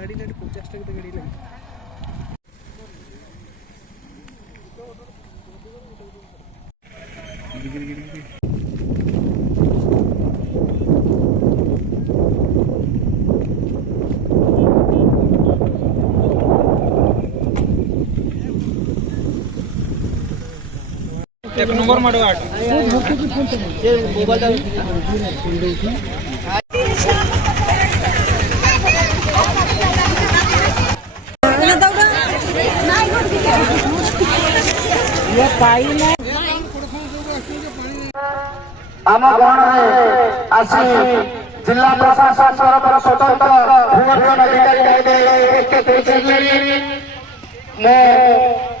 गाड़ी ना 50 टका गाड़ी लगे एक नंबर मारो 8 ये मोबाइल आम गहणे आसी जिला प्रशासन तरफ स्वतंत्र भूगर्भन अधिकारी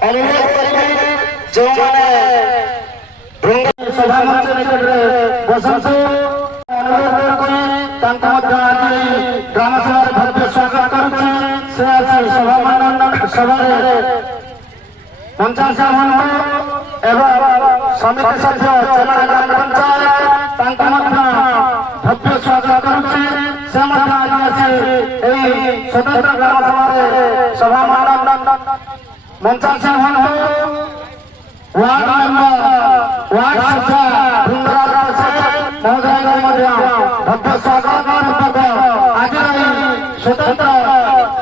अनुरोध करी जो सभा मंच निकट में बसतु अनुरोध करी ग्राम सभा भव्य स्वागत करुचे से सभा पंचायत एवं समिति सभ्य चेला ग्राम पंचायत भव्य स्वागत करुचे से स्वतंत्र ग्राम सभा पंचायत वार्ड मेंबर वार्ड महोदय भव्य स्वागत आज स्वतंत्र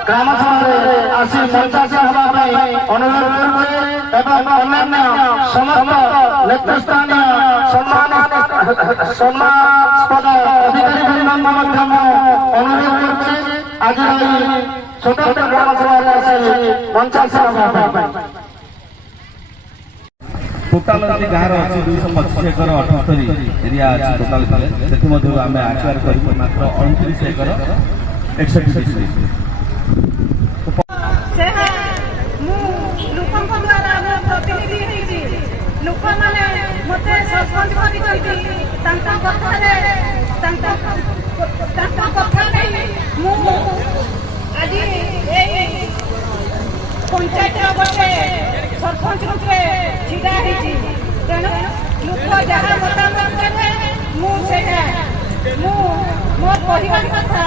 ग्राम सभा आसी पंचायत अनुरोध करुचे एवं अन्य समस्त नेतृस्थानीय सम्मानास्पद अधिकारी अनुरोध करुचे आज स्वतंत्र ग्राम सभा आसी पंचायत सभा टोटाल गाँव अच्छी 225 एकर 78 एरिया अच्छी टोटाल से आम आक्वायर कर मात्र 29 एकर 61 लोक मैंने मत सरपंच आज पंचायत गोटे सरपंच रूपे छिड़ा तेणु लोक जहाँ मतामत देवे मो परिवार कथा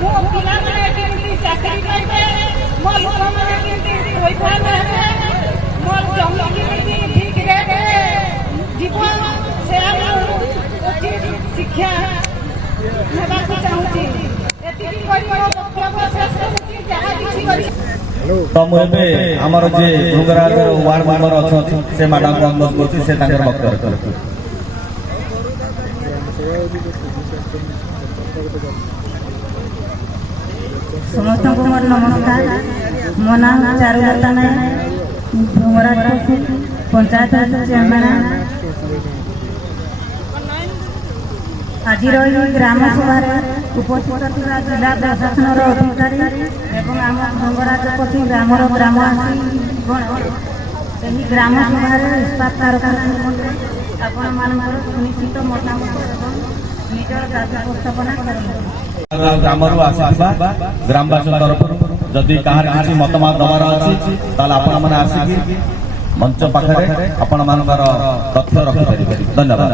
मो पिला केमती चाकरी पाइबे मो लोक मैंने केमती पैसा पाइबे मो जमी केमती ठीक रेट जीव से शिक्षा नेबाक चाहूँगी एतिकी करी मो वक्तव्य शेष करुछि जहाँ किछि करी तो मुझे आमर जे भृंगराज वार्ड मेंबर अच्छा से मैडम को अनुरोध कर से वक्तव्य समस्त को नमस्कार मो नाम चारुलता नायक भृंगराज पंचायत चेयरमैन आज ग्राम सभा उपस्थित जिला प्रशासन अधिकारी एवं आम भृंगराजपति ग्राम ग्रामवासी ग्राम सभा इस्पात कारखाना निमंत्रे आपण मानकर सुनिश्चित मतामत एवं निजर कार्य उपस्थापना कर ग्राम ग्रामवासी तरफ जदि कहार किसी मतामत दबार अच्छी आपण मैंने आसिक मंच पाखे आपण मान तथ्य रखिपारे। धन्यवाद।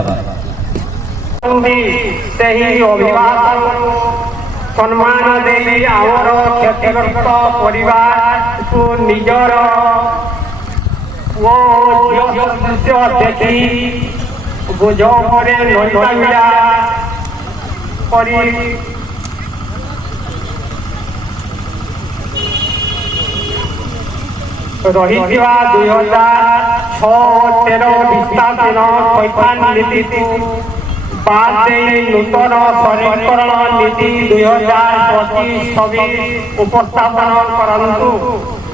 सम्मान दे आमर क्षतिग्रस्त परिवार को निजर दृश्य देखी बोझ पर नईमिला रही 2006-13 विस्तार पैठान नीति बाद नूतन शहरीकरण नीति 2025-26 उपस्थापन करंतु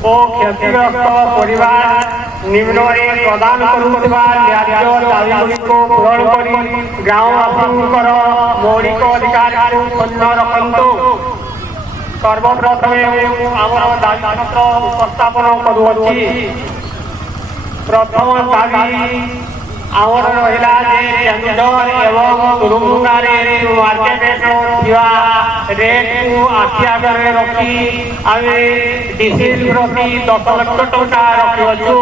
ओ क्षतिग्रस्त परिवार निम्न प्रदान करुवा दाबी को पूरण कर ग्रामवासी मौलिक अधिकार क्षुण्ण रखु। सर्वप्रथमे आमर दाबीपत्र उपस्थापन करुअछि। प्रथम दाबी आमर रहिला जे केन्दुझर एवं रुमुगारे मार्केट रेट को आखि आगे रखी आमे डिसिल प्रति 10 लाख टंका रखिछु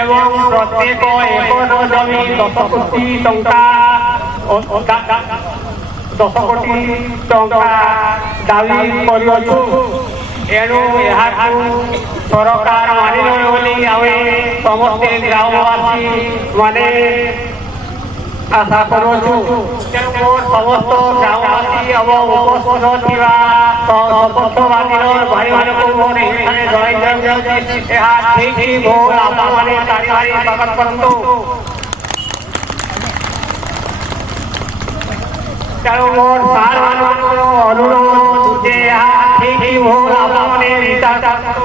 एवं प्रत्येक एकर जमी 10 कोटी टंका 10 कोटी टंका दाबी करिछु। ଏଣୁ ଏହାକୁ ସରକାର ମାନିବେ ବୋଲି ଆମେ ସମସ୍ତେ ଗ୍ରାମବାସୀ ମାନେ ଆଶା କରୁଛୁ। ତେଣୁ ସମସ୍ତ ଗ୍ରାମବାସୀ ଏବଂ ଉପସ୍ଥିତ ଥିବା ସପକ୍ଷବାଦୀର ଭାଇମାନଙ୍କୁ ମୋର ଏଠାରେ ଜଣାଇ ଦିଆଯାଉଛି ଏହା ଠିକ୍ ଭୁଲ ଆପଣମାନେ ତାଳି ମାରି ସ୍ୱାଗତ କରନ୍ତୁ। ତେଣୁ ମୋର ସାର୍ମାନଙ୍କୁ ଅନୁରୋଧ ଯେ ଏହା ଠିକ୍ ଭୁଲ ଆପଣମାନେ ବିଚାର କରନ୍ତୁ।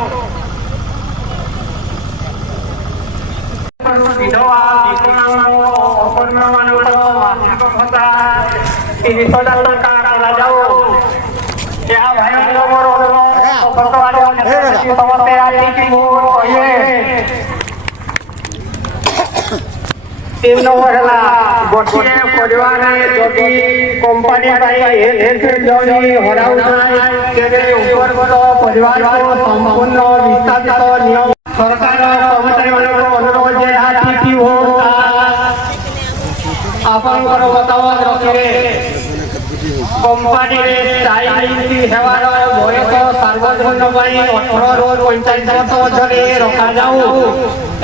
ବିଧବା ଅକର୍ମୀମାନଙ୍କର ମାସିକ ଭତ୍ତା 30,000 ଟଙ୍କା କରାଯାଉ। ଏହା ଭାଇମାନଙ୍କ ମୋର ଅନୁରୋଧ ସମସ୍ତେ ଠିକ୍ ଭୁଲ କହିବେ। 3 ନମ୍ବର ହେଲା ଗୋଟିଏ ପରିବାରରେ ଯଦି କମ୍ପାନୀ ପାଇଁ ଜମି ହରାଉଥାଏ ତେବେ ଉପରୋକ୍ତ ପରିବାରକୁ ସମ୍ପୂର୍ଣ୍ଣ ବିସ୍ତାରିତ ନିୟମ ସରକାର କର୍ମଚାରୀମାନଙ୍କ ଅନୁରୋଧ ଯେ ଏହା ଠିକ୍ ଭୁଲ ଆପଣଙ୍କର ମତାମତ ରଖିବେ। କମ୍ପାନୀରେ ସ୍ଥାୟୀ ହେବାର ବୟସ ସାର୍ବଜନୀନ ପାଇଁ 18ରୁ 45 ବର୍ଷ ମଧ୍ୟରେ ରଖାଯାଉ।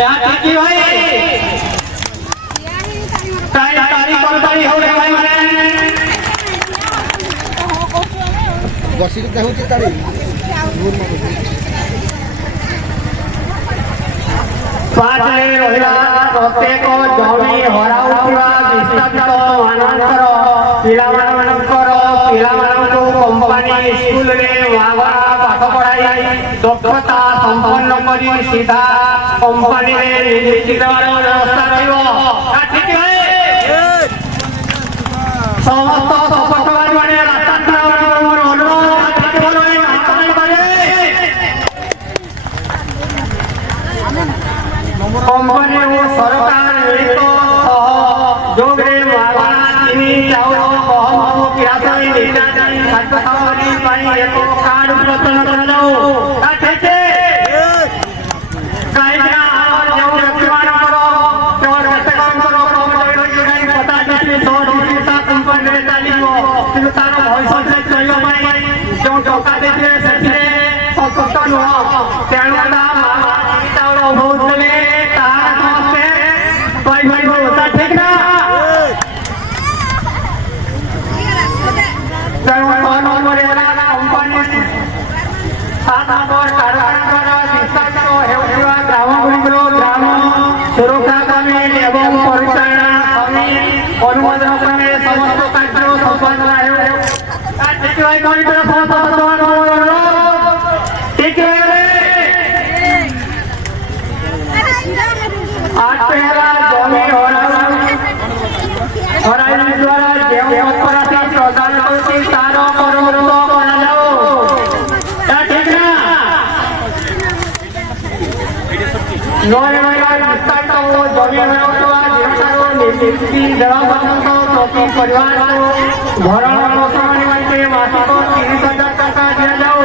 ଏହା ଠିକ୍ ଭାଇ ବସିକି ଚାହୁଁଛି ତାଳି ପାଞ୍ଚରେ ରହିଲା ପ୍ରତ୍ୟେକ ଜମି ହରାଉଥିବା ବିସ୍ତାରିତ ମାନଙ୍କର ପିଲାମାନଙ୍କୁ କମ୍ପାନୀ ସ୍କୁଲରେ ମାଗଣା ପାଠ ପଢ଼ାଇ ଦକ୍ଷତା ସମ୍ପନ୍ନ କରି ସିଧା କମ୍ପାନୀରେ ନିଯୁକ୍ତି ଦେବାର ବ୍ୟବସ୍ଥା ରହିବ। ସମସ୍ତ ସପକ୍ଷବାଦୀମାନେ ରାସ୍ତାଙ୍କର ଅନୁରୋଧ କମ୍ପାନୀ ଓ ସରକାର ମିଳିତ ସହଯୋଗରେ ମାଗଣା ଚିନି ଚାଉଳ ଗହମ କିରାସନୀ ଇତ୍ୟାଦି ଖାଦ୍ୟ ସାମଗ୍ରୀ ପାଇଁ ଏକ କାର୍ଡ ପ୍ରଦାନ କରାଯାଉ। କାହିଁକିନା ଆମର ଯେଉଁ ବ୍ୟକ୍ତିମାନଙ୍କର କେତେକଙ୍କର କମ୍ପାନୀରେ ଚାଲିବ କିନ୍ତୁ ତାର ଭବିଷ୍ୟତରେ ଚଳିବା ପାଇଁ ଯେଉଁ ଟଙ୍କା ଦେଇଥିଲେ ସେଥିରେ ସନ୍ତୁଷ୍ଟ ନୁହଁ। ତେଣୁ ଚାଉଳ ବହୁତ ଦେଲେ ତାହାର ସମସ୍ତେ କହିପାରିବ ତା ଠିକ୍ ନା। ତେଣୁ 6 ନମ୍ବର ହେଲା କମ୍ପାନୀ 7 ନମ୍ବର କାରଖାନା ଦ୍ୱାରା ବିସ୍ତାରିତ ହେଉଥିବା ଗ୍ରାମଗୁଡ଼ିକର ଗ୍ରାମ ସୁରକ୍ଷା କମିଟି ଏବଂ ପରିଚାଳନା ସମିତି ଅନୁମୋଦନ କ୍ରମେ ସମସ୍ତ କାର୍ଯ୍ୟ ସମ୍ପାଦନ ହେଉ। ଠିକ୍ ଭାଇ କମିଟିର ସମସ୍ତ ସଦସ୍ୟମାନଙ୍କୁ ଠିକ୍ ଭାବରେ 8 ହେଲା ଜମି ହରାଇବା ଦ୍ୱାରା ଯେଉଁ ଅପରାଧୀ ପ୍ରଦାନ କରୁଛି ତାର କରମୁକ୍ତ କରାଯାଉ। ଠିକ୍ ନା। 9 ହେଲା ବିସ୍ତାରିତ ଓ ଜମି ହରାଉଥିବା ଜିଲ୍ଲାରୁ ନିଯୁକ୍ତି ଦେବା ପର୍ଯ୍ୟନ୍ତ ପ୍ରତି ପରିବାରକୁ ଭରଣ ପୋଷଣ ନିମନ୍ତେ ମାସିକ 30,000 ଟଙ୍କା ଦିଆଯାଉ।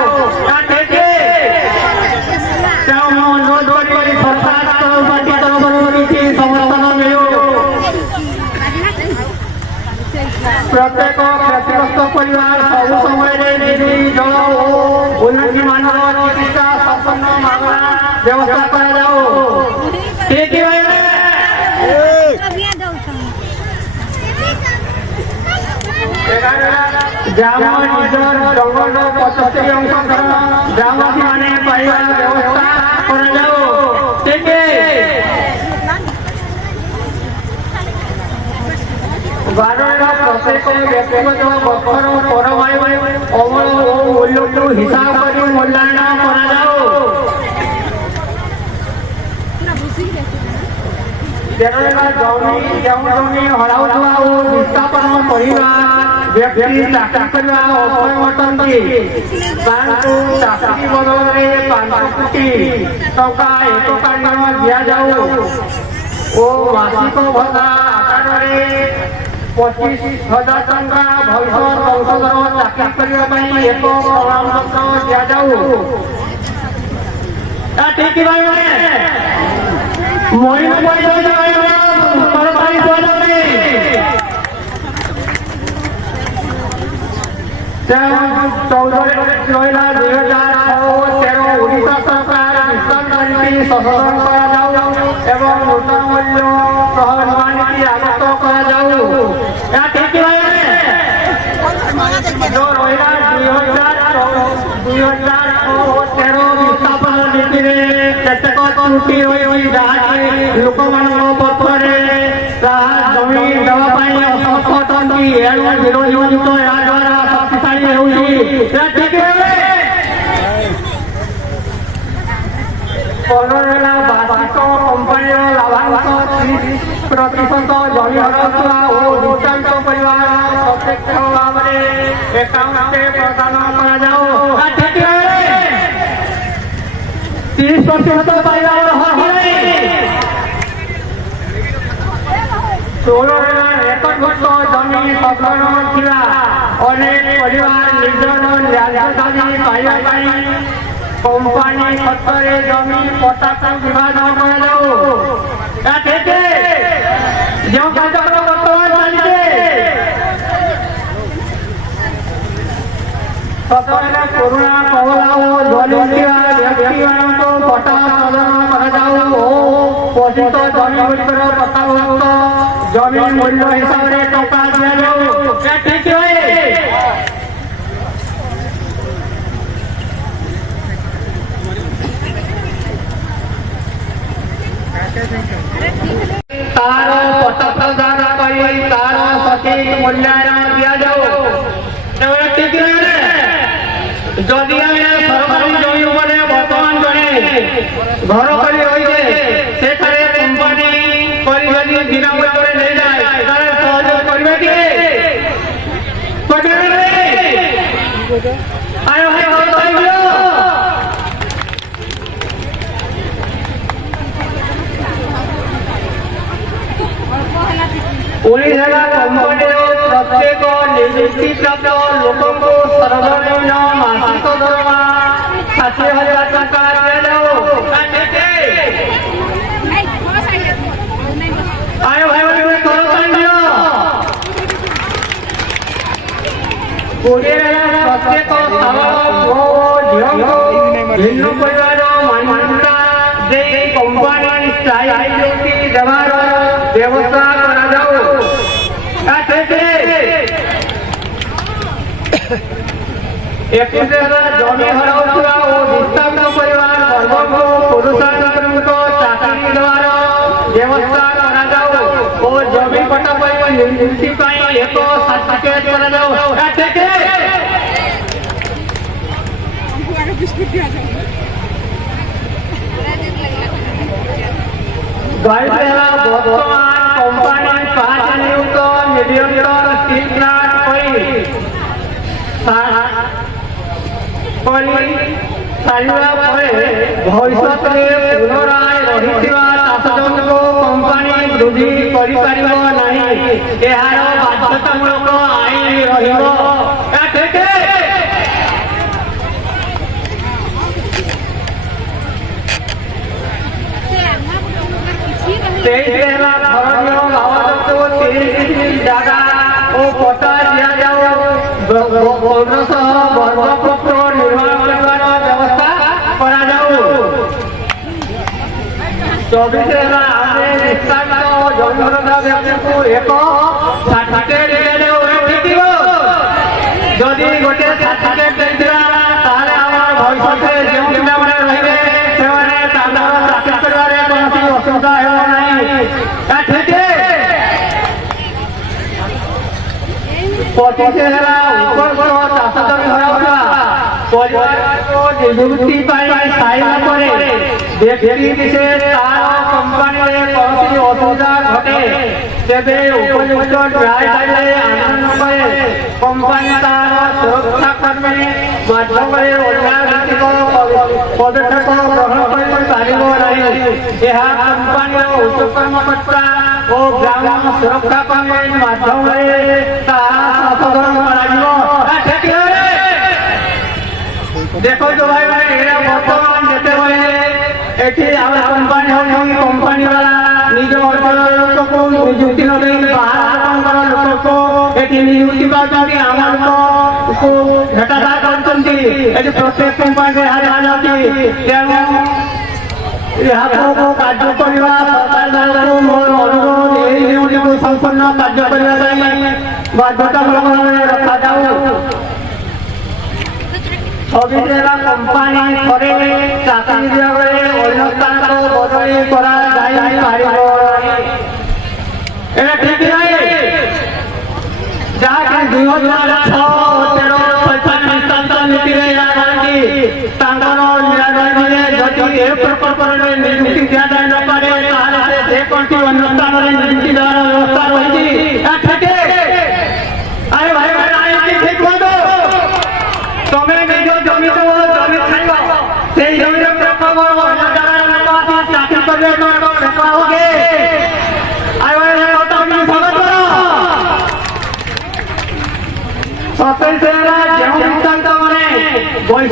ତେଣୁ ମୁଁ ଅନୁରୋଧ କରି ସରକାର ପାର୍ଟି ତରଫରୁ କିଛି ସମର୍ଥନ ମିଳୁ। ପ୍ରତ୍ୟେକ କ୍ଷତିଗ୍ରସ୍ତ ପରିବାର ସବୁ ସମୟରେ ବିଜୁଳି ଜଳ ଓ ଉନ୍ନତିମାନର ଚିକିତ୍ସା ସମ୍ପନ୍ନ ମାଗଣା ବ୍ୟବସ୍ଥା କରାଯାଉ। ଠିକ୍ ଗ୍ରାମ ନିଜର ଜଙ୍ଗଲ 75 ଅଂଶ ଗ୍ରାମବାସୀମାନେ ପାଇବା ବ୍ୟବସ୍ଥା କରାଯାଉ। ଠିକ୍ ବାରଟା ପ୍ରତ୍ୟେକ ବ୍ୟକ୍ତିଗତ ଗଛର ପରବାୟୁ ଅମଳ ଓ ମୂଲ୍ୟକୁ ହିସାବ କରି ମୂଲ୍ୟାୟନ କରାଯାଉ। ଜମି ହରାଉଥିବା ଓ ବିସ୍ଥାପନ କରିବା ବ୍ୟକ୍ତି ଚାକିରି କରିବା ଅକ୍ଷମ ଅଟନ୍ତି। ତାଙ୍କୁ ଚାକିରି ବଦଳରେ 5 କୋଟି ଟଙ୍କା ଏକକାଳୀନ ଦିଆଯାଉ ଓ ମାସିକ ଭତ୍ତା ଆକାରରେ 25,000 ଟଙ୍କା ଭବିଷ୍ୟତ ବଂଶଧର ଚାକିରି କରିବା ପାଇଁ ଏକ ପ୍ରମାଣପତ୍ର ଦିଆଯାଉ। ଠିକ୍ ଭାଇମାନେ ମହିଳା ସରକାରୀ ରହିଲା 2006 ପନ୍ଦର ବାର୍ଷିକ କମ୍ପାନୀର ଲାଭାଂଶ 30% ଜମି ହରାଉଥିବା ଓ ଦୁଷ୍ଟାନ୍ତ ପରିବାର ପ୍ରତ୍ୟକ୍ଷ ଭାବରେ ଏକାଉଣ୍ଟରେ ପ୍ରଦାନ କରାଯାଉ। 30% ପାଇବାର ହକ ନାହିଁ। 16 ରେକର୍ଡ ଜମି ସଂଗ୍ରହ ଥିବା ଅନେକ ପରିବାର ନିଜର ନ୍ୟାୟ ଦାବି ପାଇବା ପାଇଁ କମ୍ପାନୀ ଖର୍ଚ୍ଚରେ ଜମି ପଟ୍ଟାକୁ ବିଭାଜନ କରାଯାଉ। ଯେଉଁ କାର୍ଯ୍ୟକ୍ରମ ବର୍ତ୍ତମାନ ଚାଲିছে ସତରେ କରୁଣା କମଳା ଓ ଜଳିଥିବା ବ୍ୟକ୍ତିମାନଙ୍କୁ ପଟ୍ଟା ପ୍ରଦାନ କରାଯାଉ ଓ ପୋଷିତ ଜମି ଗୁଡ଼ିକର ପଟ୍ଟାଭୁକ୍ତ ଜମି ମୂଲ୍ୟ ହିସାବରେ ଟଙ୍କା ଦିଆଯାଉ। ଠିକ ହୁଏ। ତାର ପଟ୍ଟା ପ୍ରଦାନ କରି ତାର ସଠିକ ମୂଲ୍ୟାୟନ ଦିଆଯାଉ। ଠିକ ନୁହେଁ। ଯଦି ଆମେ ସରକାରୀ ଜମି ଉପରେ ବର୍ତ୍ତମାନ ଜଣେ ଘର କରି ରହିଛେ ସେଠାରେ କମ୍ପାନୀ କରି ଯଦି ଦିନ ଗୁଡ଼ିକରେ ନେଇଯାଏ ତାହେଲେ ସହଯୋଗ କରିବେ କି? ଓଡ଼ିଶା କମ୍ପାନୀର ପ୍ରତ୍ୟେକ ନିଯୁକ୍ତିପ୍ରାପ୍ତ ଲୋକଙ୍କୁ ସର୍ବନିମ୍ନ ମାସିକ ଦରମା 60,000 ଟଙ୍କା ଦିଆଯାଉ। ପ୍ରତ୍ୟେକ ସାବଳ ଓ ଝିଅଙ୍କୁ ଭିନ୍ନ ପରିବାର ମାନ୍ୟତା ଦେଇ କମ୍ପାନୀ ସ୍ଥାୟୀ ନିଯୁକ୍ତି ଦେବାର ବ୍ୟବସ୍ଥା କରାଯାଉ। ଜମି ହରାଉଥିବା ଓ ବିସ୍ତାରିତ ପରିବାର ବର୍ଗଙ୍କୁ ପୁରୁଷାନ୍ତରଙ୍କ ଚାକିରି ଦେବାର ବ୍ୟବସ୍ଥା କରାଯାଉ ଓ ଜମି ପଟ୍ଟା ପାଇଁ ନିଯୁକ୍ତି ପାଇଁ ଏକ ସାର୍ଟିଫିକେଟ କରାଯାଉ। ବର୍ତ୍ତମାନ କମ୍ପାନୀ 5 ନିୟୁକ୍ତ ମିଡିୟମ ଷ୍ଟିଲ୍ ପ୍ଲାଣ୍ଟ କରି ସାରିବା ପରେ ଭବିଷ୍ୟତରେ ପୁନରାୟ ରହିଥିବା ଚାଷ ଜମିକୁ କମ୍ପାନୀ ବୃଦ୍ଧି କରିପାରିବ ନାହିଁ। ଏହାର ବାଧ୍ୟତାମୂଳକ ଆଇନ ରହିବ। ଜାଗା ଓ ପଟ୍ଟା ଦିଆଯାଉ। 1500 ବର୍ଗଫୁଟ ନିର୍ମାଣ କରିବାର ବ୍ୟବସ୍ଥା କରାଯାଉ। 24 ଆମେ ବିସ୍ତାରିତ ଜମିହରା ବ୍ୟକ୍ତିଙ୍କୁ ଏକ ସାର୍ଟିଫିକେଟ ଦିଆଯାଉ। ଯଦି ଗୋଟେ ସାର୍ଟିଫିକେଟ ଦେଇଥିଲା ତାହେଲେ ଆମର ଭବିଷ୍ୟତରେ ଯେଉଁ ପିଲାମାନେ ରହିବେ ସେମାନେ ତାଙ୍କର ଚାକିରି କରିବାରେ କୌଣସି ଅସୁବିଧା ହେବ ନାହିଁ। ଠିକ 25 ଉପର ଚାଷ ଜମି ହରାଉଥିବା ପରିବାରକୁ ନିଯୁକ୍ତି ପାଇଁ ସାଇଲା ପରେ ବ୍ୟକ୍ତି ବିଶେଷ ତାର କମ୍ପାନୀରେ କୌଣସି ଅସୁବିଧା ଘଟେ ତେବେ ଉପଯୁକ୍ତ ନ୍ୟାୟ ପାଇଲେ ଆନନ୍ଦ କରେ କମ୍ପାନୀ ତାର ସୁରକ୍ଷା କର୍ମୀ ମାଧ୍ୟମରେ ଅନ୍ୟାୟ ଭିତ୍ତିକ ପଦକ୍ଷେପ ଗ୍ରହଣ କରିପାରିବ ନାହିଁ। ଏହା କମ୍ପାନୀର ଉଚ୍ଚ କର୍ମକର୍ତ୍ତା ଓ ଗ୍ରାମ ସୁରକ୍ଷା କର୍ମୀ ମାଧ୍ୟମରେ ତାହା ସଂଶୋଧନ କରାଯିବ। ଦେଖନ୍ତୁ ଭାଇମାନେ ବର୍ତ୍ତମାନ ଯେତେବେଳେ ଏଠି ଆମ କମ୍ପାନୀ ହଉଛି କମ୍ପାନୀ ବାଲା ନିଜ ଅଞ୍ଚଳର ଲୋକକୁ ନିଯୁକ୍ତି ନ ଦେଇ ବାହାର ଲୋକଙ୍କୁ ଏଠି ନିଯୁକ୍ତି ପାଉଛନ୍ତି। ଆମ ଲୋକକୁ ଭେଟାଧା କରୁଛନ୍ତି। ଏଠି ପ୍ରତ୍ୟେକ କମ୍ପାନୀରେ ହାରାଯାଉଛି। ତେଣୁ ଏହାକୁ କାର୍ଯ୍ୟ କରିବା ସରକାର ମୋର ଅନୁରୋଧ ଏହି ନିୟମଟିକୁ ସମ୍ପୂର୍ଣ୍ଣ କାର୍ଯ୍ୟ କରିବା ପାଇଁ ବାଧ୍ୟତାମୂଳକ ଭାବେ ରଖାଯାଉ। 26 କମ୍ପାନୀ ଥରେ ଚାକିରି ବିଭାଗରେ ଅନ୍ୟ ସ୍ଥାନକୁ ବଦଳି କରାଯାଇପାରିବ ନାହିଁ। ଏହା ଠିକ ନାହିଁ। ଯାହାକି 2006-13 ଶୈକ୍ଷଣିକ ନିଷ୍କାନ୍ତ ନୀତିରେ ଏହା ରହିଛି। ତାଙ୍କର ନିରାକରଣରେ ଯଦି ଏ ପ୍ରକଳ୍ପରେ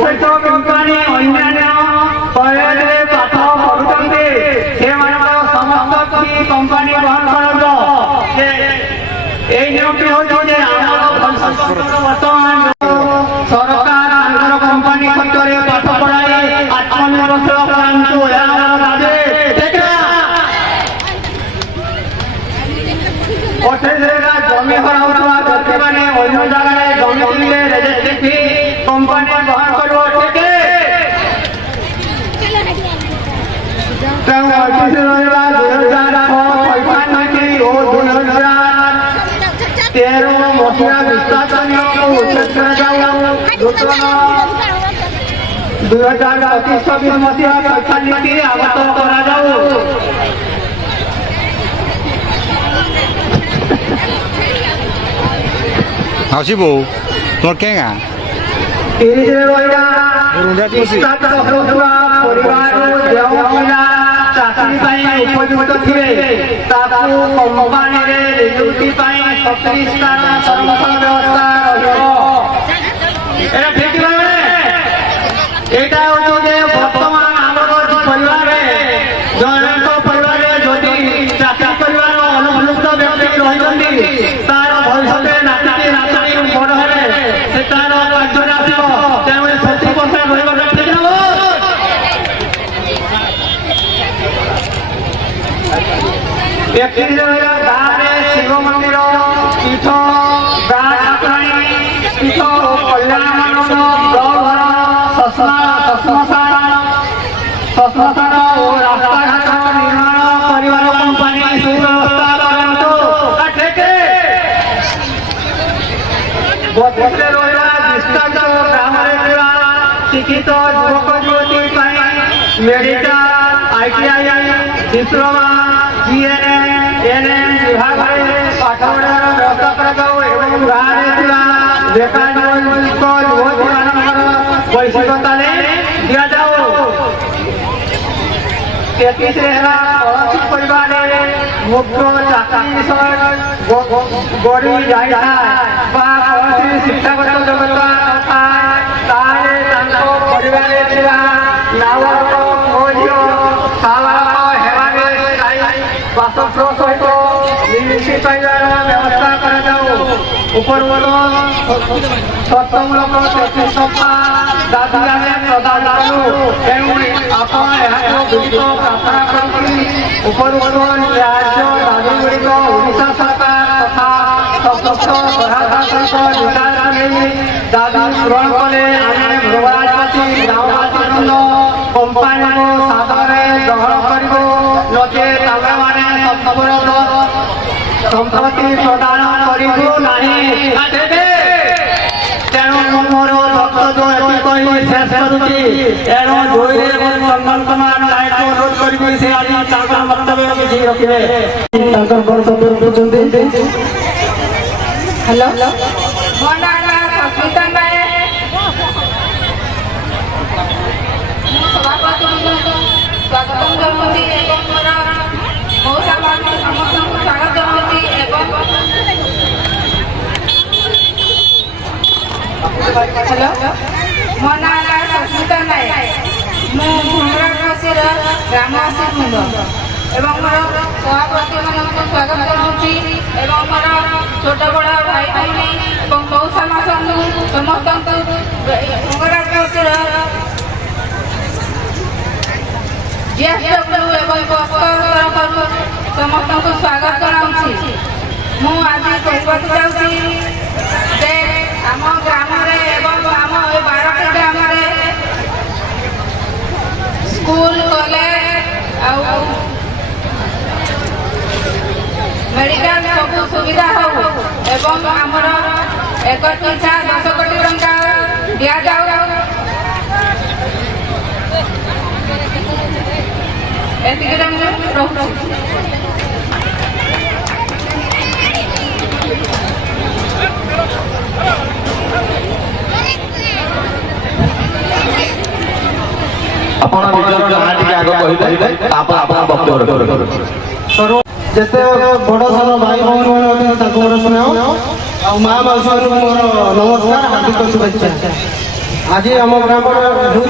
ବୈଷୟିକ କମ୍ପାନୀ ଅନ୍ୟାନ୍ୟ କଲେଜରେ ପାଠ ପଢୁଛନ୍ତି ସେମାନଙ୍କର ସମସ୍ତ ଫି କମ୍ପାନୀ ବହନ କରିବ। এই নিয়মটি হচ্ছে যে ଆମର ବର୍ତ୍ତମାନ ସରକାର ତାଙ୍କର କମ୍ପାନୀ ଖର୍ଚ୍ଚରେ ପାଠ ପଢ଼ାଇ ଆତ୍ମନିର୍ଭରଶୀଳ କରାନ୍ତୁ, ଏହା ଆମର ଦାବି। ଜମି ହରାଉଥିବା ବ୍ୟକ୍ତିମାନେ ଅନ୍ୟ ଜାଗାରେ ଜମି କିଣିଲେ ରେଜିଷ୍ଟ୍ରି ଫି କମ୍ପାନୀ ବହନ କରିବ। ତେଣୁ ଅଫିସ ରହିବା 2006 ଓ 2013 ମସିହା ବିଶ୍ୱାସ ନିୟମକୁ ଉଚ୍ଛେଦ କରାଯାଉ। ନୂତନ 2025 ମସିହା ଶିକ୍ଷା ନୀତି ଆଗତ କରାଯାଉ। ଆସିବୁ তোর কে গা ତିରିଶରେ ରହିଲା ବିଶ୍ୱାସ ହେଉଥିବା ପରିବାରରୁ ଯେଉଁ ମହିଳା ଚାକିରି ପାଇଁ ଉପଯୁକ୍ତ ଥିବେ ତାକୁ କମ୍ପାନୀରେ ନିଯୁକ୍ତି ପାଇଁ 37ଟା ସରକାର ବ୍ୟବସ୍ଥା ରହିବ। এটা ঠিক নয়। এটা হচ্ছে যে বর্তমান আমার পরিবারে জনৈক পরিবারে যদি চাকরি করিবার অনুপযুক্ত ব্যক্তি রহিଛନ୍ତି তার ভবিষ্যতে নাতি নাতনি বড় হেলে সে তার କାର୍ଯ୍ୟରେ ଆସିବ। ତେଣୁ 70% ରହିବାଟା ଠିକ ନବ। ବ୍ୟକ୍ତି ରହିଲା ଗାଁରେ ଶିବ ମନ୍ଦିର ପୀଠ ଗାଁ ଠାକୁରାଣୀ ପୀଠ ଓ କଲ୍ୟାଣ ମଣ୍ଡପ ଘର ଶ୍ମଶାନ ଓ ରାସ୍ତାଘାଟ ନିର୍ମାଣ କରିବାର କମ୍ପାନୀ ସୁବ୍ୟବସ୍ଥା କରନ୍ତୁ। 32ରେ ରହିଲା ବିସ୍ତାରିତ ଗ୍ରାମରେ ଥିବା ଶିକ୍ଷିତ ଯୁବକ ଯୁବତୀ ପାଇଁ ମେଡିକାଲ ITI ଡିପ୍ଲୋମା GNM ବିଭାଗରେ ପାଠ ପଢ଼ାର ବ୍ୟବସ୍ଥା କରାଯାଉ ଏବଂ ଗାଁରେ ଥିବା ବେକାର ଯୁବକ ଯୁବତୀମାନଙ୍କର ବୈଷୟିକ ତାଲିମ ଦିଆଯାଉ। 33ରେ ହେଲା କୌଣସି ପରିବାରରେ ମୁଖ୍ୟ ଚାକିରି ବିଷୟ ଗଢ଼ି ଯାଇଥାଏ ବା କୌଣସି ଶିକ୍ଷାଗତ ଯୋଗ୍ୟତା ନଥାଏ ତାହେଲେ ତାଙ୍କ ପରିବାରରେ ଥିବା ନାବାଳକ ପୁଅ ଝିଅ ସାବାଳକ ହେବାରେ ବାସଗୃହ ସହିତ ନିଯୁକ୍ତି ପାଇବାର ବ୍ୟବସ୍ଥା କରାଯାଉ। ଉପରୋକ୍ତ ସର୍ତ୍ତମୂଳକ 33 ଦଫା ଦାବି ଆମେ ପ୍ରଦାନ କଲୁ। ତେଣୁ ଆପଣ ଏହାକୁ ଗୁରୁତ୍ୱ ପ୍ରାର୍ଥନା କରନ୍ତି। ଉପରୋକ୍ତ ରାଜ୍ୟ ଦାବିଗୁଡ଼ିକ ଓଡ଼ିଶା ସରକାର ତଥା ସଶସ୍ତ୍ର ସହାୟତା ସହିତ ବିଚାର ନେଇ ଦାବି ପୂରଣ କଲେ ଆମେ ଭୋଗରାଜବାସୀ ଗ୍ରାମବାସୀ ବୃନ୍ଦ କମ୍ପାନୀକୁ ସାଦରେ ଗ୍ରହଣ କରିବୁ। ନଚେତ୍ ଆମେମାନେ ସମ୍ପତ୍ତି ପ୍ରଦାନ କରିବୁ ନାହିଁ। ତେଣୁ ମୁଁ ମୋର ବକ୍ତବ୍ୟ ଏଠି କହି ଶେଷ କରୁଛି। ଏଣୁ ଧୋଇରେ ଏବଂ ଚନ୍ଦନ କୁମାର ନାୟକ ଅନୁରୋଧ କରିବି ସେ ଆଜି ତାଙ୍କର ବକ୍ତବ୍ୟ କିଛି ରଖିବେ। ତାଙ୍କର ବକ୍ତବ୍ୟ ରଖୁଛନ୍ତି। ହ୍ୟାଲୋ, ମୋ ନାଁ ସସ୍ମିତା ନାୟକ। ମୁଁ ସଭାପତିଙ୍କୁ ସ୍ୱାଗତ କରୁଛି ଏବଂ ମୋର ମଉସାମାନଙ୍କୁ ସମସ୍ତଙ୍କୁ ସ୍ୱାଗତ କରୁଛି ଏବଂ ହ୍ୟାଲୋ, ମୋ ନାଁ ସସ୍ମିତା ନାୟକ। ମୁଁ ଭଙ୍ଗରାଜବାସୀର ଗ୍ରାମବାସୀ ବୃନ୍ଦ ଏବଂ ମୋର ସଭାପତିମାନଙ୍କୁ ସ୍ୱାଗତ କରୁଛି ଏବଂ ମୋର ଛୋଟ ବଡ଼ ଭାଇ ଭଉଣୀ ଏବଂ ମଉସା ମାଉସୀଙ୍କୁ ସମସ୍ତଙ୍କୁ ଭଙ୍ଗରାଜବାସୀର GSW ଏବଂ ବସ୍କ ତରଫରୁ ସମସ୍ତଙ୍କୁ ସ୍ୱାଗତ ଜଣାଉଛି। ମୁଁ ଆଜି କହିବାକୁ ଯାଉଛି ଯେ ଆମ ଗ୍ରାମରେ ଏବଂ ଆମ ଏ 12ଟି ଗ୍ରାମରେ ସ୍କୁଲ କଲେଜ ଆଉ ମେଡିକାଲ ସବୁ ସୁବିଧା ହଉ ଏବଂ ଆମର 1 ପିଛା 10 କୋଟି ଟଙ୍କା ଦିଆଯାଉ। ଏତିକିରେ ମୁଁ ରହୁଛି। ଆପଣ ନିଜର ଯାହା ଟିକେ ଆଗ କହିପାରିବେ ତାପରେ ଆପଣ ବକ୍ତବ୍ୟ ରଖିବେ। ଯେତେ ବଡ଼ ସାନ ଭାଇ ଭଉଣୀମାନେ ଅଛନ୍ତି ତାଙ୍କୁ ମୋର ସ୍ନେହ ଆଉ ମା ମାଉସୀମାନଙ୍କୁ ମୋର ନମସ୍କାର, ହାର୍ଦ୍ଦିକ ଶୁଭେଚ୍ଛା। आज आम ग्राम जो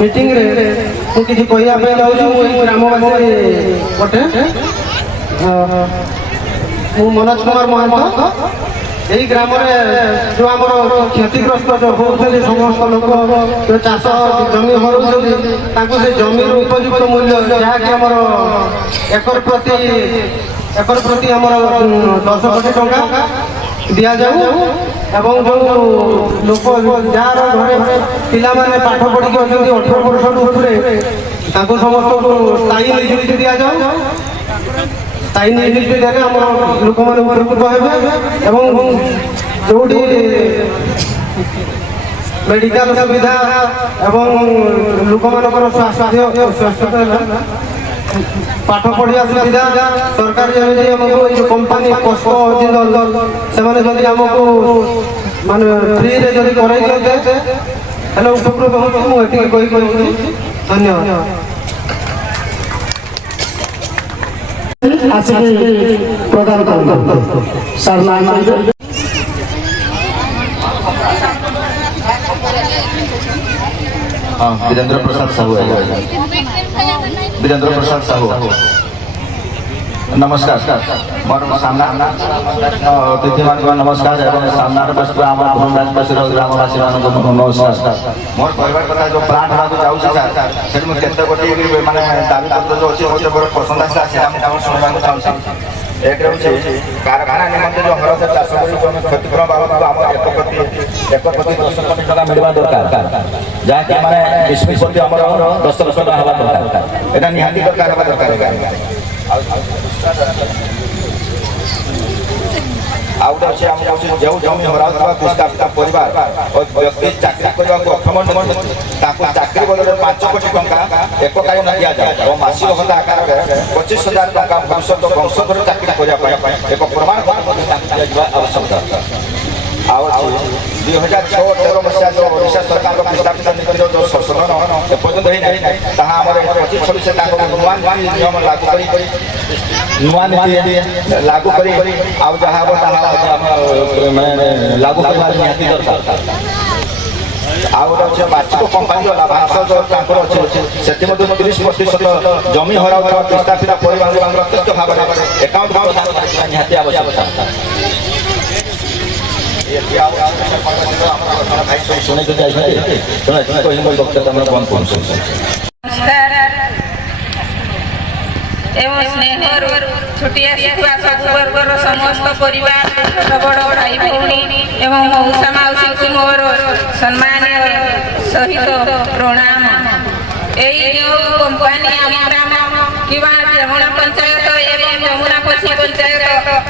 मीटिंग रे मुझे कहवाई जाऊँ ग्रामवासी पटे मु मनोज कुमार महंत यही ग्राम जो आम क्षतिग्रस्त जो होती समस्त लोक जो चाष जमी हर से जमी उपयुक्त मूल्य जहाँकि आमर एकर प्रति आमर 10 कोटी टंका दि जाऊ एवं जो लोक जार घरे पिला माने पाठ पढ़ी 18 वर्ष ऊपर समस्त स्थायी नियुक्ति दि जाऊ स्थायी नियुक्ति देने आम लोक मैंने उपकृत हे जो मेडिकल सुविधा एवं लोक मान स्वास्थ्य पाठ पढ़िया सुविधा सरकार जमी कंपानी कस्को जिंदल से आमको माने फ्री रे जदि कराई दिए हेलो उपकृत हूँ मुझे कही धन्यवाद प्रदान कर सर नाम वीरेंद्र प्रसाद साहू वीरेंद्र प्रसाद साहू नमस्कार मोर सामना अतिथि मान नमस्कार एवं सामना बसुआ आम भूमराजवासी ग्रामवासी मान नमस्कार मोर कहबार कथा जो प्लांट बाजू जाऊँ से केते गोटी माने दाबी पत्र जो अच्छी मुझे बड़ पसंद आसा से शुणा चाहूँ एक कारखाना निमंते जो हर से चाष कर क्षतिपूरण बाबद आम 1 कोटी 10 कोटी टका मिलवा दरकार जहाँकि माने विस्मित प्रति आम 10 लाख टका हवा दरकार एटा निहाती दरकार हवा दरकार आउ अच्छे आम कहूँ जो जमी हराउवा विस्थापित परिवार और व्यक्ति चाकरी करने को अक्षम चाकरी बदल 5 कोटी टंका एककालीन दि जाए और मासिक भत्ता आकार 25,000 टंका भविष्य वंशधर चाकरी करने एक प्रमाण पत्र आवश्यकता 2006-13 मसीहा जो ओडिशा सरकार विस्थापित नीति जो संशोधन एपर्यंत होना 25-26 नुआ नियम लागू कर लागू कर निहाती दरकार वार्षिक कंपानी लाभांश जो अच्छे से 30% जमी हराउवा विस्थापित परिवार प्रत्यक्ष भाव एकाउंट निहाती आवश्यकता एवं स्नेह छुटिया सब वर्गर समस्त परिवार छोट बड़ भाई भौणी एवं मौसा मौसी को मोर सम्मानीय सहित प्रणाम यही कंपानी आम ग्राम कि जमुना पंचायत एवं जमुना पश्चिम पंचायत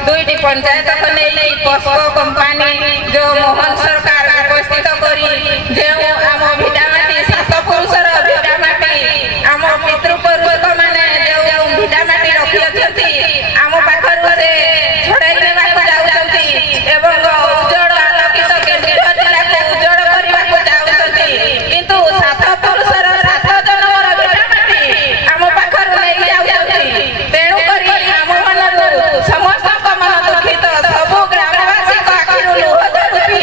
2टी पंचायत को नहीं पस्को कंपानी जो मोहन सरकार उपस्थित करी जो आम भिटामाटी 7 पुरुषर भिटामाटी आम पितृपुरुष मैंने जो भिटामाटी रखी आम पाखर से छड़ाई देवाक जाऊँगी एवं उज्जवल आलोकित केन्द्रीय जिला को उज्जवल करने जाऊँगी किंतु 7 पुरुषर 7 जनवर भिटामाटी आम पाखर नहीं जाऊँगी तेणुक आम मान समस्त मन दुखित सब ग्रामवासी आखिर लुह धरुची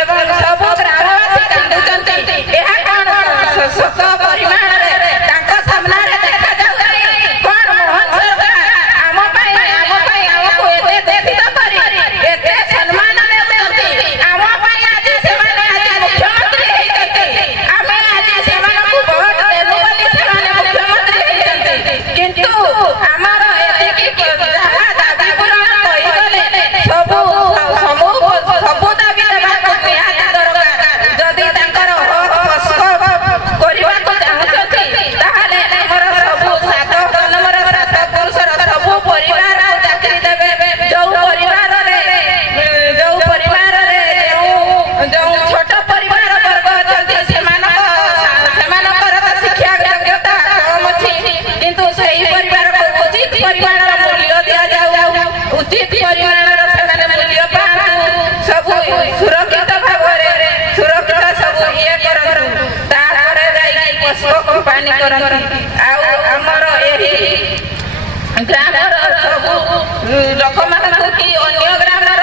एवं सब ग्रामवासी कांदुचंती यह कौन सत परिमाण सामना देखा जाऊँ कौन मोहन सरकार आम आमको देखित कर सम्मान देते आम आज से मुख्यमंत्री आम आज से भोट देलु बोली से मुख्यमंत्री किंतु आमर जहाँ दाबी पूरण कहीगले सबू सबू दाबी देवाक निहाती दरकार जदि तांकर करने चाहूँगी ताहले आमर सबू 7 जन्मर 7 पुरुषर सबू परिवार चाकरी देवे जो परिवार जो छोट परिवार वर्ग अच्छा शिक्षा योग्यता कम अच्छी किंतु से परिवार को उचित परिमाण मूल्य दि जाऊ उचित परिमाण मूल्य पाऊ सब सुरक्षित भाव सुरक्षित सब ये पस्को कंपानी करती आमर यही ग्रामर सब लोक मान कि अन्य ग्रामर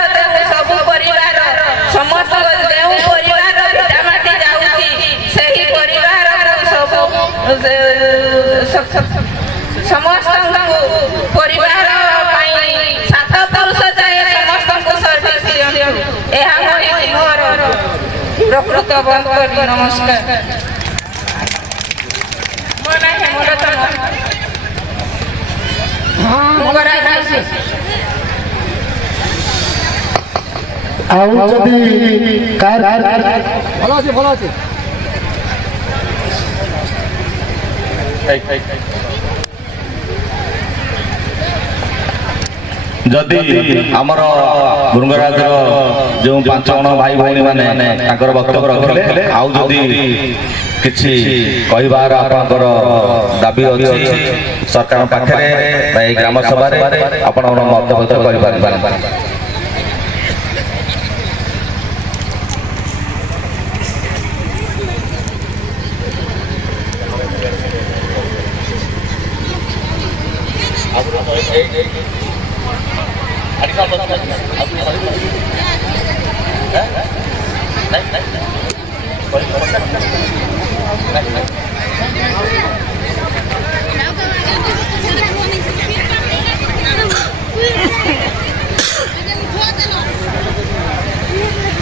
सब परिवार समस्त जो परिवार भिटामाटी ସମସ୍ତଙ୍କୁ ପରିବାର ପାଇଁ 7 ବର୍ଷ ଯାଏ ସମସ୍ତଙ୍କୁ ସର୍ଭିସ ଦିଅନ୍ତୁ। ଏହା ମୋର ପ୍ରକୃତ ବନ୍ଧୁ। ନମସ୍କାର। ମୋ ନାଁ ହେମଲତା ଆଉ ଯଦି ଭଲ ଅଛି ଯଦି ଆମର ଭୃଙ୍ଗରାଜର ଯେଉଁ 5 ଜଣ ଭାଇ ଭଉଣୀ ମାନେ ତାଙ୍କର ବକ୍ତବ୍ୟ ରଖିଲେ ଆଉ ଯଦି କିଛି କହିବାର ଆପଣଙ୍କର ଦାବି ଅଛି ସରକାରଙ୍କ ପାଖରେ ବା ଏଇ ଗ୍ରାମ ସଭାରେ ଆପଣ ମତବ୍ୟକ୍ତ କରିପାରିବେ।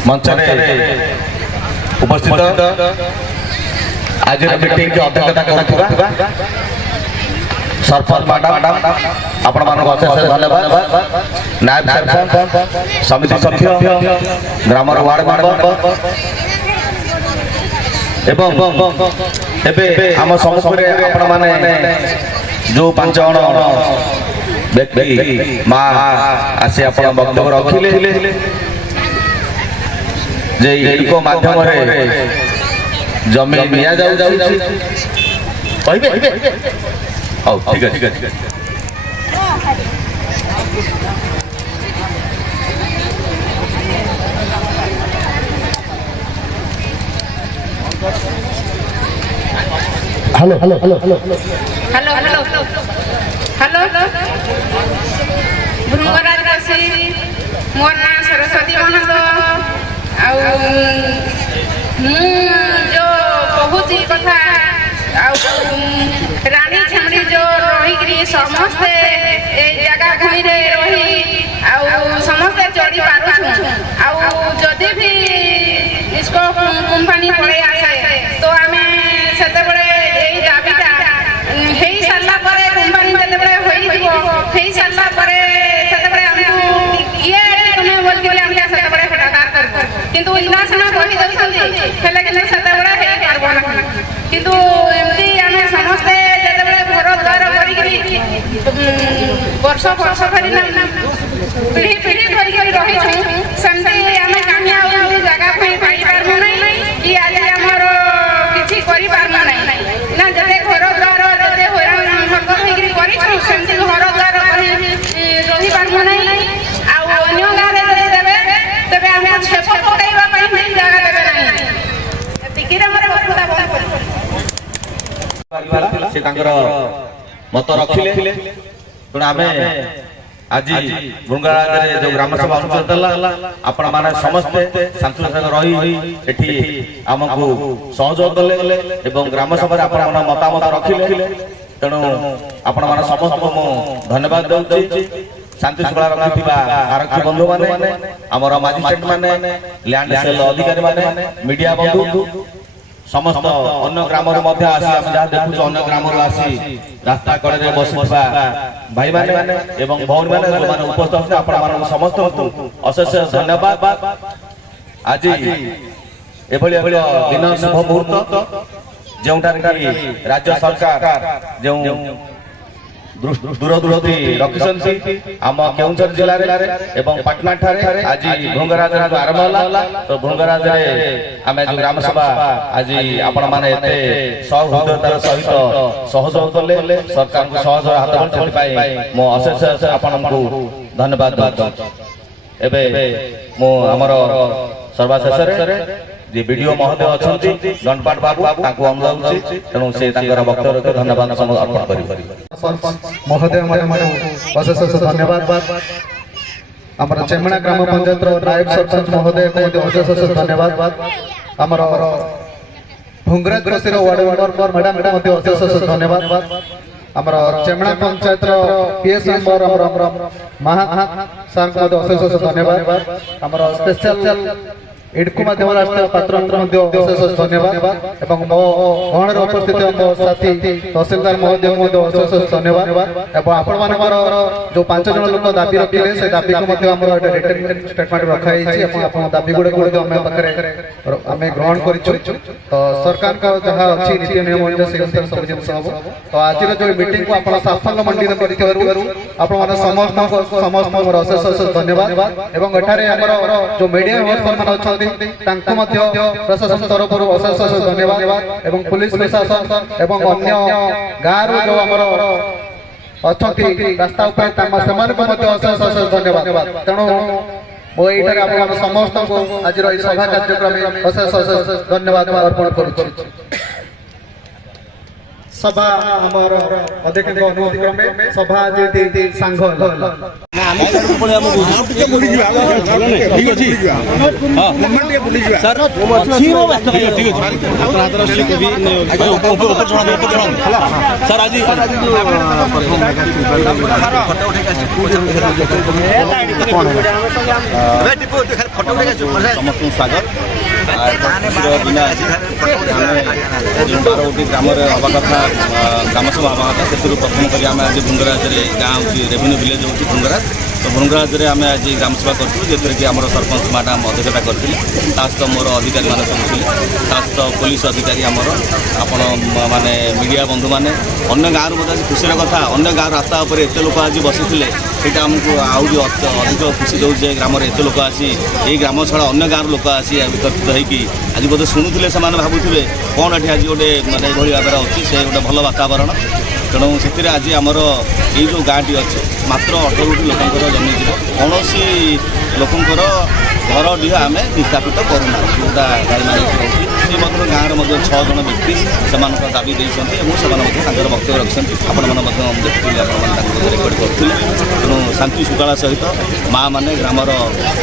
मंचरे उपस्थित आज मीटिंग की अध्यक्षता करुवा सरपंच मैडम आपण मानक अशेष धन्यवाद। नायब सरपंच समिति सभ्य ग्राम वार्ड मेंबर एवं आम सम्मुखें आपण माने जो 5 जण व्यक्ति माँ आसी आपण वक्तव्य रखिले जे एको माध्यम जमी निया जाऊ कहबे औ ठीक है hello hello hello hello hello hello hello भृंगराजवासी मोर नाम सरस्वती महंत जो कहुची कथा रानी छामड़ी जो रही समस्ते जगह भूमि रही समस्ते चढ़ी पारुछु जदि भी इसको कंपनी पड़े आसे तो आम से दाबीटा हो सारा कंपनी जो हो सारा किए तुम बोल किंतु इना सिना कही दउछंती हेले कि से किंतु एमती आम समस्ते जेतेबेले घर द्वार करी वर्ष वर्ष धरी पीढ़ी पीढ़ी धरिक रही सेमती आम कहीं जगह पाई पार्मु ना कि आज आमर किसी करपार्मु ना ना जते घर द्वार जते हैरान हरकत होकर सेमती घर द्वार रही पार्मु ना अन्य गाँव में देवे तेरे आम छेप पकड़ा जगह देवे ना एतिकिरे मोर बक्तव्य बंद से मत रखिले तेणु आम आज भृंगराज जो ग्राम सभा अनुष्ठित आपण माने समस्ते शांति रही एठी आमको सहयोग कले एवं ग्राम सभा आपण मतामत रखिले तेणु आपण माने समस्त मु धन्यवाद दउछि। शांति शृंखला रखिथिबा आरक्षी बंधु माने हमर मजिस्ट्रेट माने लैंड सेल अधिकारी माने मीडिया बंधु समस्त अन्य ग्राम आसी आम जहाँ देखु अन्य ग्राम आसी रास्ता कड़े बसुवा भाई माने एवं भौणी माने जो माने उपस्थित होते आपण मानक समस्त अशेष धन्यवाद। आज एभली दिन शुभ मुहूर्त जोटार राज्य सरकार जो दूरदूरती रखिछंती आम केउंझर जिले एवं पाटना ठारे आज भृंगराज आरंभ होला तो भृंगराज आम जो ग्राम सभा आज आपण माने एते सहृदयतार सहित सहयोग कले सरकार को सहयोग हाथ बढ़ाई पाई मो अशेष आपनकु धन्यवाद दउछि। एबे मो हमर सर्वशेषरे जे वीडियो महोदय अछंती गणपाट बाबू ताकू अनुरोध अछि तेणु से ताकर वक्तव्य को धन्यवाद अर्पण करि महोदय माने अशेष धन्यवाद। हमर चेमणा ग्राम पंचायत नायक सरपंच महोदय को अशेष धन्यवाद। हमर भुंगराज बस्तीर वार्ड मेंबर मैडम अशेष अशेष धन्यवाद आमर चेमणा पंचायत पीएस मेंबर महा सर को अशेष अशेष धन्यवाद आमर स्पेशल इडकू माध्यम पात्र अशेष अशेष धन्यवाद एवं मो गहणर उपस्थित मो साथी तहसीलदार महोदय को अशेष अशेष धन्यवाद एवं आपण मानकर जो 5 जन लोक दाबी रखिले से दाबी को मध्य हमर रिटन स्टेटमेंट रखा है एवं आपण दाबी गुडे गुडे हम पाखरे हमें ग्रहण करिछु तो सरकार का जहां अछि नीति नियम जे से अनुसार सब जिन सब तो आज जो मीटिंग को आपण साफल्य मंडित करिथिबारु आपण माने समस्त मोर अशेष अशेष धन्यवाद एवं एठारे हमर जो मीडिया वर्कर मान अछि तांको मध्य प्रशासन तरफ अशेष अशेष धन्यवाद एवं पुलिस प्रशासन एवं अन्य गाँव जो हमर अछंती रास्ता ऊपर सेमान को मध्य अशेष अशेष धन्यवाद तेणु मो एठारे आपण समस्त को आज सभा कार्यक्रम अशेष अशेष धन्यवाद अर्पण करूछु सभा हमर अध्यक्ष अनुमति क्रमे सभा जे संघ बारोटी ग्राम हवा कथा ग्राम सभा हवा कथा से प्रथम कर आज भुंगराज गाँव रेवेन्यू विलेज हूँ भुंगराज तो भुंगराज में आज ग्राम सभा करूँ जो कि आम सरपंच मैडम अध्यक्षता करते सहित मोर अधिकारी मान सब थे सहित पुलिस अधिकारी आमर आपण माने मीडिया बंधु मैंने अन्य गाँव मत खुशी कथा अन्य गाँव रास्ता उपर एत लोक आज बसी ସେଇଟା ଆମକୁ ଆହୁରି ଅଧିକ ଖୁସି ଦେଉଛି ଯେ ଗ୍ରାମରେ ଏତେ ଲୋକ ଆସି ଏଇ ଗ୍ରାମ ଛଡ଼ା ଅନ୍ୟ ଗାଁର ଲୋକ ଆସି ବିକଶିତ ହେଇକି ଆଜି ବୋଧେ ଶୁଣୁଥିଲେ ସେମାନେ ଭାବୁଥିବେ କ'ଣ ଏଠି ଆଜି ଗୋଟେ ମାନେ ଏଭଳି ଭାବରେ ଅଛି ସେ ଗୋଟେ ଭଲ ବାତାବରଣ ତେଣୁ ସେଥିରେ ଆଜି ଆମର ଏଇ ଯେଉଁ ଗାଁଟି ଅଛି ମାତ୍ର 18ଟି ଲୋକଙ୍କର ଜମିଯିବ କୌଣସି ଲୋକଙ୍କର ଘର ଡିହ ଆମେ ବିସ୍ଥାପିତ କରୁନା ଯେଉଁଟା ଗାଈମାନେ ରହୁଛି ସେ ମଧ୍ୟ ଗାଁର ମଧ୍ୟ 6 ଜଣ ବ୍ୟକ୍ତି ସେମାନଙ୍କ ଦାବି ଦେଇଛନ୍ତି ଏବଂ ସେମାନେ ମଧ୍ୟ ତାଙ୍କର ବକ୍ତବ୍ୟ ରଖିଛନ୍ତି ଆପଣମାନେ ମଧ୍ୟ ଦେଖିଥିଲେ ଆପଣମାନେ ତାଙ୍କୁ ରେକର୍ଡ଼ କରୁଥିଲେ ତେଣୁ ଶାନ୍ତି ଶୃଙ୍ଖଳା ସହିତ ମାଆ ମାନେ ଗ୍ରାମର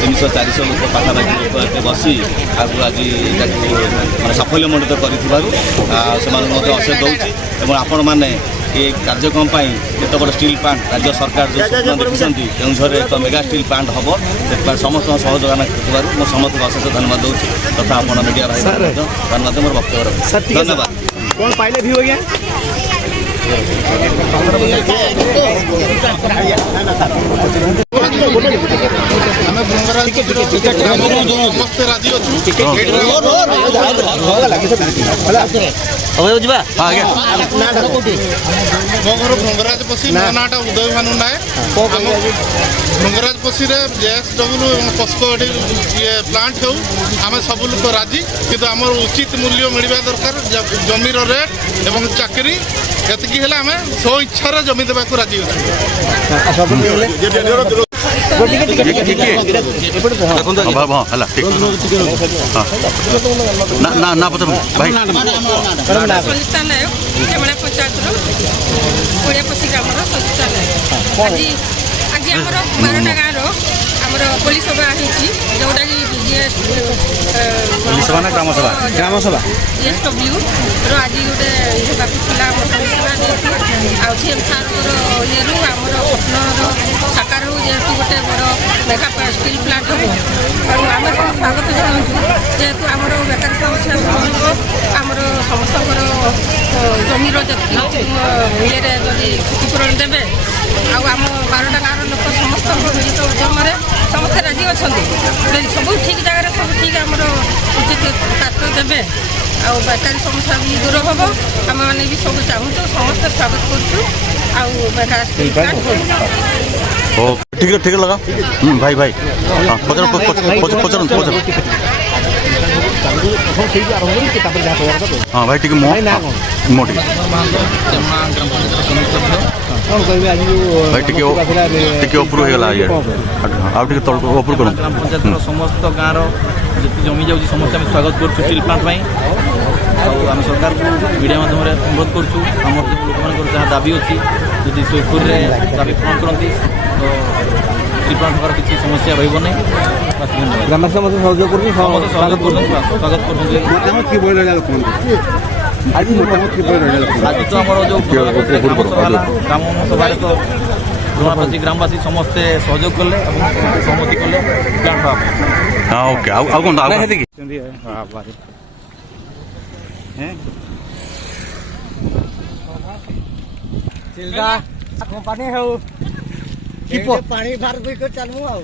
300-400 ଲୋକ ପାଖାପାଖି ଲୋକ ଏତେ ବସି ଆଗକୁ ଆଜି ଏଟାକୁ ମାନେ ସାଫଲ୍ୟମଣ୍ଡିତ କରିଥିବାରୁ ସେମାନଙ୍କୁ ମଧ୍ୟ ଅଶେଷ ଦେଉଛି ଏବଂ ଆପଣମାନେ ये कार्यक्रम एत बड़ स्टील प्लांट राज्य सरकार जो स्वप्न देखते केउझर एक मेगा स्टील प्लांट हम से समस्त सहयोगान कर समस्त अशेष धन्यवाद दूँ तथा आप मीडिया भाई धन्यवाद मोर वक्तव्य धन्यवाद कौन पाइले भी हो गया मो घर भृंगराज पशी मो नाटा उदय भानु नाय भृंगराज पशी जेएसडब्ल्यू पस्को ये प्लांट हो आम सब लोग राजी किंतु आम उचित मूल्य मिलवा दरकार जमीर रेट एवं चाकरी एतिकी हेले आम स्व इच्छार जमी देवाक राजी आज आम 12टा गाँव आमर पुलिस सभा जोटा कि ग्राम सभा जीएसडब्ल्यू आज गोटे सीएम सार ये आमर स्वप्न साकार हो जेहेतु गोटे बड़ मेगा स्टील प्लांट हम तेणु आम सब स्वागत जनाऊँ जेहेतु आमर बेकार समस्या आमर समस्त जमीर ये क्षतिपूरण देवे आम 12टा गाँव लोक समस्त मिलित उद्यम समस्त राजी अच्छा सब ठीक जगह सब ठीक आमर उचित कार्य देवे आ बेकारी समस्या भी दूर हम आम मैंने भी सब चाहूँ समस्त स्वागत कर ठीक ठीक लगा भाई भाई पचर हाँ भाई ठीक मोटी भाई टिके ऊपर होगा ये आउ टिके तल ऊपर करूँ समस्त गाँव जमी जाऊँ समस्त आम स्वागत कर स्टील प्लांट आम सरकार को मीडिया माध्यम अनुरोध करुँ आम लोक मान जहाँ दाबी अच्छी जदि से दाबी पूरण करती तो ଷ୍ଟିଲ୍ ପ୍ଲାଣ୍ଟ ହେବାର କିଛି ସମସ୍ୟା ରହିବ ନାହିଁ। ଗ୍ରାମବାସୀ ମଧ୍ୟ ସହଯୋଗ କରୁଛନ୍ତି ସମସ୍ତେ ସହଯୋଗ କରୁଛନ୍ତି ସ୍ୱାଗତ କରୁଛନ୍ତି। ଆଜି ଆଜି ତ ଆମର ଯେଉଁ ଗ୍ରାମ ସଭା ହେଲା ଗ୍ରାମ ସଭାରେ ତ ଗ୍ରାମବାସୀ ସମସ୍ତେ ସହଯୋଗ କଲେ ଏବଂ ସହମତି କଲେ ପ୍ଲାଣ୍ଟ ହେବା ପାଇଁ। ହଁ ଓକେ ଆଉ କ'ଣ ଆଉ ସେତିକି କମ୍ପାନୀ ହଉ ପାଣି ଭାର ଚାଲୁ ଆଉ